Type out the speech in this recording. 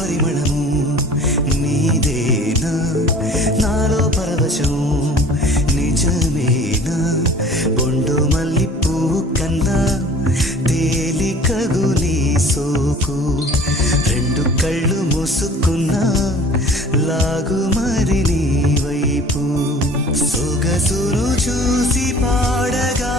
పరిమళము నీదేనా నాలో పరవశం నిజమేనా బొండు మల్లి పువ్వు కన్నా తేలికగు నీ సోకు రెండు కళ్ళు మూసుకున్నా లాగు మరి నీ వైపు సొగసును చూసి పాడగా